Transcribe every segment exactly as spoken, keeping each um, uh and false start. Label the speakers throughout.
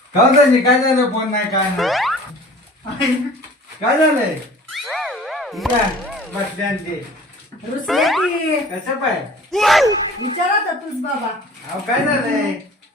Speaker 1: काय झाली काय झालं फोन नाही काय नाही काय झालंय ठीक आहे बसले आणते
Speaker 2: रुसले की
Speaker 1: कसं पाय
Speaker 2: विचारा तर तूच बाबा.
Speaker 1: अहो काय झालंय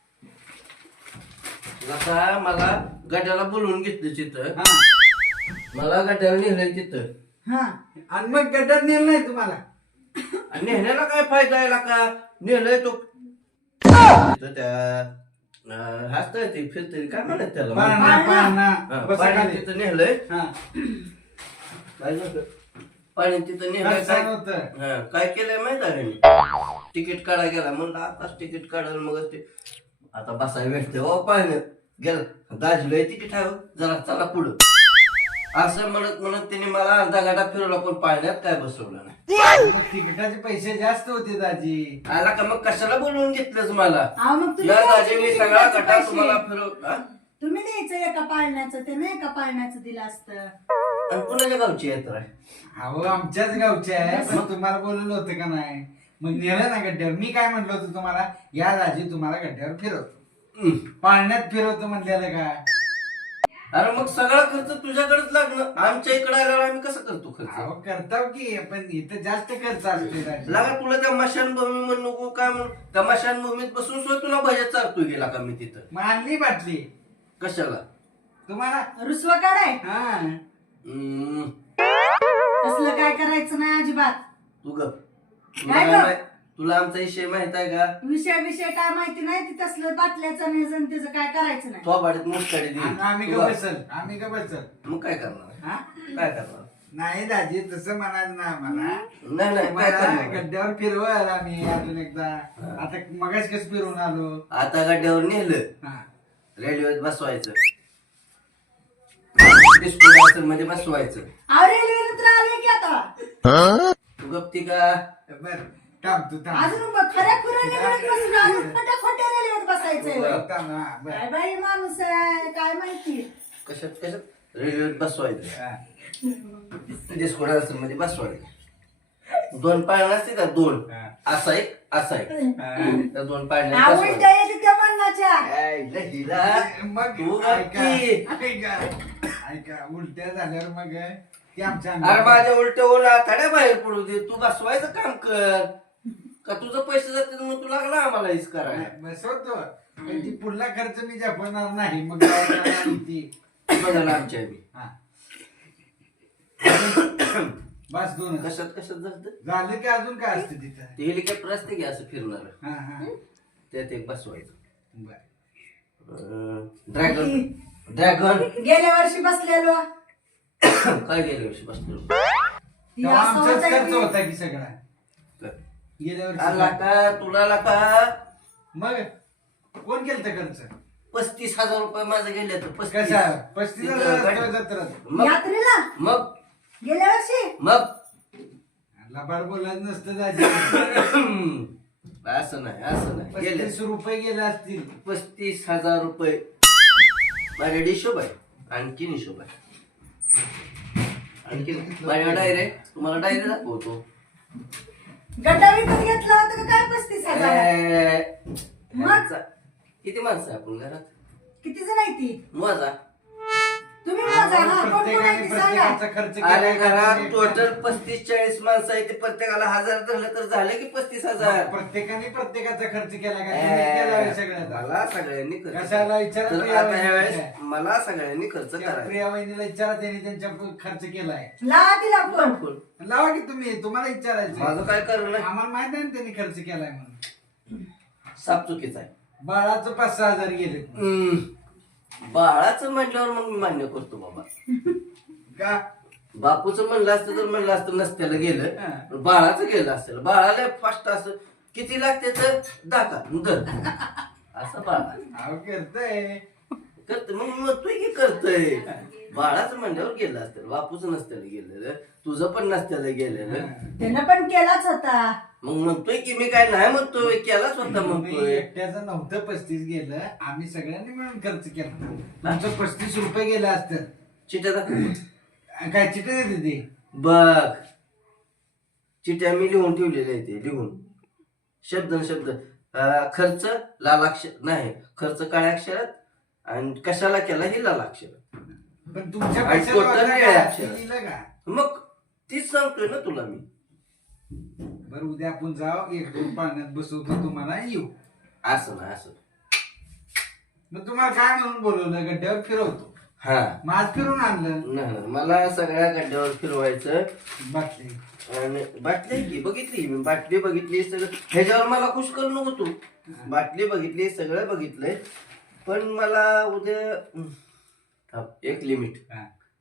Speaker 3: आता मला गड्याला बोलवून घेतलं तिथं.
Speaker 1: हा
Speaker 3: मला गड्याला नेलंय तिथं.
Speaker 2: हा
Speaker 1: आणि मग गड्ड्यात नेलं नाही तुम्हाला
Speaker 3: आणि नेहण्याला काय फायदा आहे का नेलंय तो तिथं त्या अं, हसतंय ते फिरतंय काय म्हणत त्याला
Speaker 1: पाळणा पाळणा
Speaker 3: हा,
Speaker 1: बसा
Speaker 3: पाण्यात
Speaker 1: खाली.
Speaker 3: तिथं नेलंय
Speaker 1: हा
Speaker 3: काय झालं पाण्यात तिथं नेलंय
Speaker 1: काय
Speaker 3: काय
Speaker 1: होतं
Speaker 3: हा, काय केलंय माहित आहे मी तिकीट काढा गेला म्हणलं आताच तिकीट काढायला मग ते आता बसायला भेटते हो पाण्यात गेलं दाजीला तिकीट आहे हो, जरा चला पुढं असं म्हणत म्हणत त्याने मला अर्धा गाडा फिरवला पण पाण्यात काय बसवलं नाही.
Speaker 1: मग तिकिटाचे पैसे जास्त होते दाजी
Speaker 3: आला का मग कशाला बोलवून घेतलंच मला
Speaker 2: अहो मग तुम्ही
Speaker 3: या
Speaker 2: द्यायचे
Speaker 3: दाजी मी
Speaker 2: की
Speaker 3: सगळा
Speaker 2: त्याचे
Speaker 3: गटा
Speaker 2: पैसे?
Speaker 3: तुम्हाला फिरव हा?
Speaker 2: तुम्ही द्यायचं एका पाळण्याचं ते नाही एका पाळण्याचं दिलं असतं.
Speaker 3: आणि कुणाच्या गावची यात्रा आहे
Speaker 1: अहो आमच्याच गावचे आहे पण तुम्हाला बोलवलं होतं का नाही मग नेलं ना गड्ड्यावर मी काय म्हटलं होतं तुम्हाला या दाजी तुम्हाला गड्ड्यावर फिरवतो
Speaker 3: हम्म.
Speaker 1: पाळण्यात फिरवतो म्हणलेलं काय
Speaker 3: अरे मग सगळा खर्च तुझ्याकडेच लागणं आमच्या इकडे आल्यावर आम्ही कसं करतो खर्च
Speaker 1: अहो करताव की पण इथं जास्त खर्च असतोय दाजी
Speaker 3: लागा तुला त्या मशानभूमी म्हणू नको काय म्हणू त्या मशानभूमीत बसून सुद्धा तुला भज्या चालतोय गेला का मी तिथं
Speaker 1: मग आणली बाटली
Speaker 3: कशाला
Speaker 1: तुम्हाला
Speaker 2: रुसवा काढाय
Speaker 1: हा
Speaker 3: हम्म,
Speaker 2: तसलं काय करायचं नाही अजिबात.
Speaker 3: तू ग तुला
Speaker 2: काय
Speaker 3: काय
Speaker 2: ग?
Speaker 3: माहित- तुला आमचा विषय माहित आहे का
Speaker 2: विषय विषय काय माहिती नाही ती तसलं बाटल्याचं नाही जण त्याचं काय करायचं नाही.
Speaker 3: तो भाडीत मुस्काडी दे
Speaker 1: आणि आम्ही का
Speaker 3: तुला-
Speaker 1: बसल आम्ही का बसल
Speaker 3: मग काय करणार
Speaker 1: हा
Speaker 3: काय करणार
Speaker 1: नाही दाजी तसं म्हणायचं ना आम्हाला
Speaker 3: नाही नाही काय
Speaker 1: तुम्हाला
Speaker 3: करणार
Speaker 1: गड्ड्यावर फिरवल आम्ही अजून एकदा आता मगाच कसं फिरवून आलो
Speaker 3: आता गड्ड्यावर नेलं
Speaker 1: हा
Speaker 3: रेल्वेत बसवायचं डिस्को मध्ये बसवायचं
Speaker 2: अहो रेल्वेला तर आले की आता
Speaker 3: तू गप्ती का
Speaker 1: बर थांब तू थांब
Speaker 2: अजून मग खऱ्या खुऱ्या रेल्वेत बसून अजून खोट्या खोट्या रेल्वेत बसायचंय होय.
Speaker 1: थांब, हा, बर.
Speaker 2: काय बाई माणूस आहे काय माहिती.
Speaker 3: कशात कशात रेल्वेत बसवायचं
Speaker 1: हा.
Speaker 3: डिस्को डान्सर मध्ये बसवायचं दोन पाळणं असते का दोन
Speaker 1: हा.
Speaker 3: असा एक असा एक
Speaker 1: हा.
Speaker 3: त्या दोन पाळण्यात
Speaker 2: आवड
Speaker 3: बसवायचं
Speaker 2: येते त्या मनाच्या.
Speaker 3: आय, इला हिला.
Speaker 1: मग
Speaker 3: तू
Speaker 1: ऐका
Speaker 3: गप्ती.
Speaker 1: ऐका ऐका उलट्या झाल्यावर मग ते आमच्या
Speaker 3: अरे माझ्या उलट ओला थाड्या बाहेर पडू दे तू बसवायचं काम कर का तुझं पैसे जाते मग तू लागला आम्हाला हिच करायला
Speaker 1: बसवतो पण ती पुढला खर्च मी जपणार नाही मग गावाला आली ती
Speaker 3: बघायला आमच्या मी
Speaker 1: हा. बस दोन
Speaker 3: कशात कशात जात
Speaker 1: झालं की अजून काय असतं तिथं
Speaker 3: ते हेलिकॉप्टर असते की असं फिरणार
Speaker 1: हा हा
Speaker 3: त्यात एक बसवायचं
Speaker 1: बर
Speaker 3: ड्रॅगन ड्रॅगन
Speaker 2: गेल्या वर्षी बसलेलो
Speaker 3: काय गेल्या वर्षी बसलो
Speaker 2: ती
Speaker 1: तेव्हा
Speaker 2: असं
Speaker 1: आमचाच
Speaker 2: होतंय
Speaker 1: खर्च
Speaker 2: की-
Speaker 1: होता की सगळा गेल्या
Speaker 3: आला
Speaker 1: वर्षी
Speaker 3: का तुला ला का
Speaker 1: मग कोण केलं खर्च
Speaker 3: पस्तीस हजार रुपये माझं गेले तर पस्तीस
Speaker 1: कसा पस्तीस
Speaker 3: तिथं
Speaker 1: हजार
Speaker 3: गाडी-
Speaker 1: असतो जत्रात.
Speaker 3: मग
Speaker 2: यात्रेला
Speaker 3: मग
Speaker 2: गेल्या वर्षी
Speaker 3: मग
Speaker 1: लबाड बोलायचं नसतं दाजी
Speaker 3: असं नाही असं नाही गेले
Speaker 1: पस्तीस रुपये गेले असतील
Speaker 3: पस्तीस हजार रुपये माझ्या हिशोब आहे आणखीन हिशोब आहे आणखीन माझ्या डायरे तुम्हाला डायरे दाखवतो
Speaker 2: गड्डा विकत घेतला होता का काय पस्तीस हजार
Speaker 3: ए,
Speaker 2: मग?
Speaker 3: ह्यांचा- किती माणसं आहे आपण घरात
Speaker 2: किती जण आहे ती
Speaker 3: मोजा
Speaker 2: तुम्ही मोजा हा कोण कोण आहे
Speaker 1: प्रत्येकाने
Speaker 2: ती सांगा.
Speaker 1: प्रत्येकाचा खर्च
Speaker 3: अरे
Speaker 1: केलाय का
Speaker 3: घरात
Speaker 1: तुम्ही?
Speaker 3: टोटल पस्तीस चाळीस माणसं आहे ते प्रत्येकाला हजार धरलं तर झालं की पस्तीस हजार
Speaker 1: प्रत्येकाने प्रत्येकाचा खर्च केला का तुम्ही केला होय सगळ्याचा
Speaker 3: मला सगळ्यांनी खर्च
Speaker 1: कशाला विचारा
Speaker 3: तर
Speaker 1: प्रिया
Speaker 3: आता
Speaker 1: वहिनी
Speaker 3: ह्यावेळेस
Speaker 1: काय?
Speaker 3: मला सगळ्यांनी खर्च
Speaker 1: त्या
Speaker 3: करायचा
Speaker 1: प्रिया वहिनीला विचारा त्यांनी त्यांच्या खर्च केलाय
Speaker 2: लावा तिला फोन
Speaker 3: कोण?
Speaker 1: लावा की तुम्ही तुम्हाला विचारायचं
Speaker 3: माझं काय करणं
Speaker 1: आम्हाला माहित आहे ना त्यांनी खर्च केलाय म्हणून
Speaker 3: साप चुकीचा आहे
Speaker 1: बाळाचं पाच सहा हजार गेले
Speaker 3: हम्म. बाळाचं म्हणल्यावर मग मी मान्य करतो बाबा
Speaker 1: का
Speaker 3: बापूचं म्हणलं असतं तर म्हणलं असतं नसत्याला गेलं
Speaker 1: हा.
Speaker 3: पण बाळाचं गेलं असतं बाळाला फास्ट असं किती लागते तर दाखा दर असं बाळा
Speaker 1: अहो करतय
Speaker 3: करत मग मी म्हणतोय की करतय बाळाचं म्हणल्यावर गेलं असतं बापूचं नसत्याला गेलेलं तुझं पण नसत्याला गेलेलं
Speaker 2: त्यानं पण केलाच होता.
Speaker 3: मग म्हणतोय की मी काय नाही म्हणतोय केलाच होता
Speaker 1: मी
Speaker 3: म्हणतोय
Speaker 1: एकट्याचं नव्हतं पस्तीस गेलं आम्ही सगळ्यांनी मिळून खर्च केला तुमचं पस्तीस रुपये गेलं असतं
Speaker 3: चिट्या दाखव
Speaker 1: काय चिठ्ठी देते ती
Speaker 3: बघ चिट्या मी लिहून ठेवलेल्या आहे ते लिहून शब्द न शब्द अं, खर्च लाल अक्षर नाही खर्च काळ्या अक्षरात आणि कशाला केला हिला लागशील
Speaker 1: पण तुमच्या
Speaker 3: आणि
Speaker 1: पैशाला
Speaker 3: total
Speaker 1: वाटलं
Speaker 3: वेळ
Speaker 1: का?
Speaker 3: आहे.
Speaker 1: ते दिलं का
Speaker 3: मग तीच सांगतोय ना तुला मी.
Speaker 1: बरं उद्या आपण जाऊ एक दोन पाण्यात बसवतो तुम्हाला येऊ.
Speaker 3: असं ना असं
Speaker 1: मग तुम्हाला काय म्हणून बोलवलं गड्ड्यावर फिरवतो.
Speaker 3: हा
Speaker 1: मग आज फिरून आणलं.
Speaker 3: नाही नाही, मला सगळ्या गड्ड्यावर फिरवायचं.
Speaker 1: बाटली
Speaker 3: आणि बाटली की बघितली मी, बाटली बघितली सगळं. ह्याच्यावर मला खुश करू नको तू. बाटली बघितली, सगळं बघितलंय, पण मला उद्या हम्म, थांब, एक लिमिट.
Speaker 1: हा.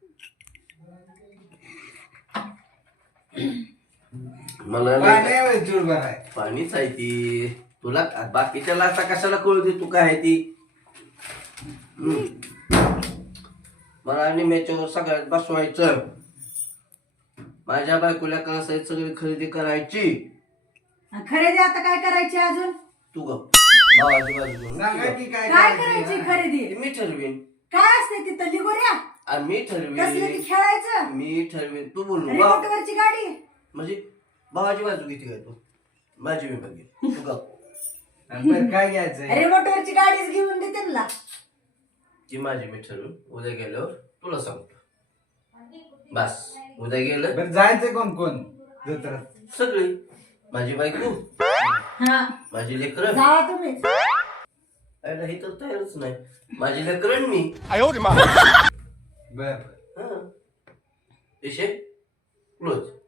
Speaker 3: मला लय-
Speaker 1: पाण्यावर चुरबार आहे.
Speaker 3: पाणीच आहे ती. तुला बाकीच्याला आता कशाला कळू दे तू काय आहे ती. हम्म. मला आणि मेच्यावर सगळ्यात बसवायचं. माझ्या बायकोला कळसायची सगळी खरेदी करायची.
Speaker 2: आणि खरेदी आता काय करायची अजून?
Speaker 3: तू गप भावाची बाजू घेऊन.
Speaker 1: सांगा की काय
Speaker 2: काय
Speaker 1: करायचं,
Speaker 2: करायची
Speaker 1: हा?
Speaker 2: खरेदी?
Speaker 3: ती मी ठरवीन.
Speaker 2: काय असते तिथं लिगोऱ्या?
Speaker 3: आ, मी
Speaker 2: कसलं की
Speaker 3: ठरवीन
Speaker 2: खेळायचं?
Speaker 3: मी ठरवीन तू बोल नको.
Speaker 2: रिमोटवरची गाडी?
Speaker 3: म्हणजे भावाची बाजू किती काय तू माझी मी बघेन. तू गप.
Speaker 1: बरं काय घ्यायचंय.
Speaker 2: रिमोटवरची गाडीच घेऊन दे त्यांना.
Speaker 3: ती माझी मी ठरवून उद्या गेल्यावर तुला सांगतो. बस उद्या गेलं
Speaker 1: बरं जायचं कोण कोण जत्रात.
Speaker 3: सगळी माझी बायको,
Speaker 2: हा
Speaker 3: माझी लेकरं.
Speaker 2: जावा तुम्ही.
Speaker 3: अरे ही तर तयारच नाही. माझी लेकरं मी.
Speaker 1: बर
Speaker 3: हा विषय क्लोज.